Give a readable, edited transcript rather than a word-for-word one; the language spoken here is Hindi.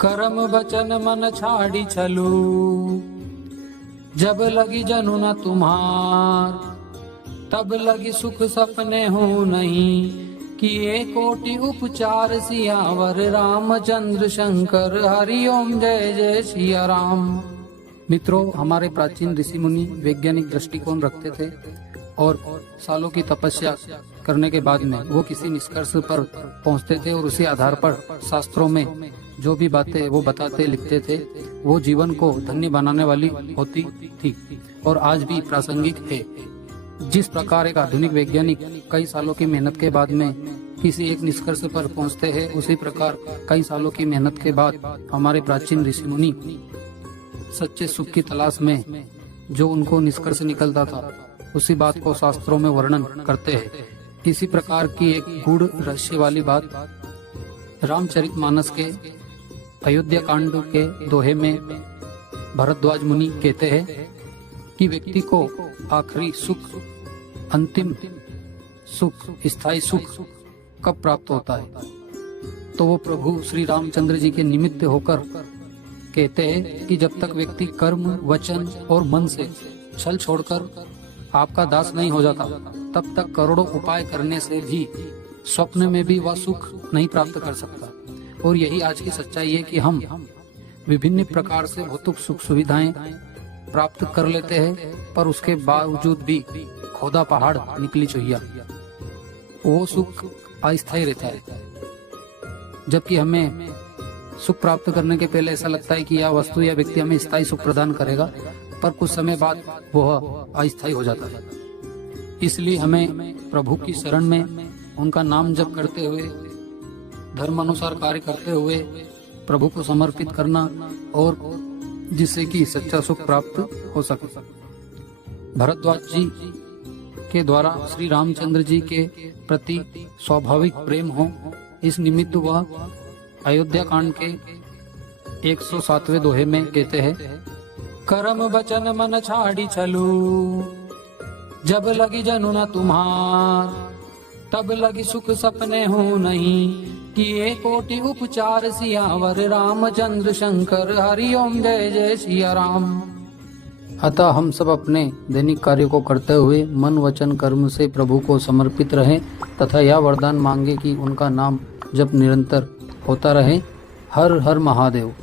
करम वचन मन छाड़ी छलू, जब लगी जनु न तुम्हार, तब लगी सुख सपने हो नहीं, किए कोटि उपचार सियावर रामचंद्र शंकर हरि ओम जय जय सिया राम। मित्रों, हमारे प्राचीन ऋषि मुनि वैज्ञानिक दृष्टिकोण रखते थे और सालों की तपस्या करने के बाद में वो किसी निष्कर्ष पर पहुंचते थे और उसी आधार पर शास्त्रों में जो भी बातें वो बताते लिखते थे वो जीवन को धन्य बनाने वाली होती थी और आज भी प्रासंगिक है। जिस प्रकार एक आधुनिक वैज्ञानिक कई सालों की मेहनत के बाद में किसी एक निष्कर्ष पर पहुंचते हैं, उसी प्रकार कई सालों की मेहनत के बाद हमारे प्राचीन ऋषि मुनि सच्चे सुख की तलाश में जो उनको निष्कर्ष निकलता था उसी बात को शास्त्रों में वर्णन करते हैं। इसी प्रकार की एक गूढ़ रहस्य वाली बात रामचरितमानस के अयोध्या कांड के दोहे में भरद्वाज मुनि कहते हैं कि व्यक्ति को आखिरी सुख, अंतिम सुख, स्थायी सुख कब प्राप्त होता है, तो वो प्रभु श्री रामचंद्र जी के निमित्त होकर कहते हैं कि जब तक व्यक्ति कर्म, वचन और मन से छल छोड़कर आपका दास नहीं हो जाता, तब तक करोड़ों उपाय करने से भी स्वप्न में भी वह सुख नहीं प्राप्त कर सकता। और यही आज की सच्चाई है कि हम विभिन्न प्रकार से भौतिक सुख सुविधाएं प्राप्त कर लेते हैं, पर उसके बावजूद भी खोदा पहाड़ निकली चुहिया, वो सुख अस्थायी रहता है। जबकि हमें सुख प्राप्त करने के पहले ऐसा लगता है कि यह वस्तु या व्यक्ति हमें स्थायी सुख प्रदान करेगा, पर कुछ समय बाद वह अस्थायी हो जाता है। इसलिए हमें प्रभु की शरण में उनका नाम जप करते हुए, धर्म अनुसार कार्य करते हुए प्रभु को समर्पित करना और जिससे कि सच्चा सुख प्राप्त हो सके। भरद्वाज जी के द्वारा श्री रामचंद्र जी के प्रति स्वाभाविक प्रेम हो, इस निमित्त वह अयोध्या कांड के 107वें दोहे में कहते हैं, करम वचन मन छाड़ी छलू, जब लगी जनु न तुम्हार, तब लगी सुख सपने हो नहीं, किए कोटि उपचार सियावर रामचंद्र शंकर हरि ओम जय जय सिया राम। अतः हम सब अपने दैनिक कार्य को करते हुए मन, वचन, कर्म से प्रभु को समर्पित रहें तथा यह वरदान मांगे कि उनका नाम जब निरंतर होता रहे। हर हर महादेव।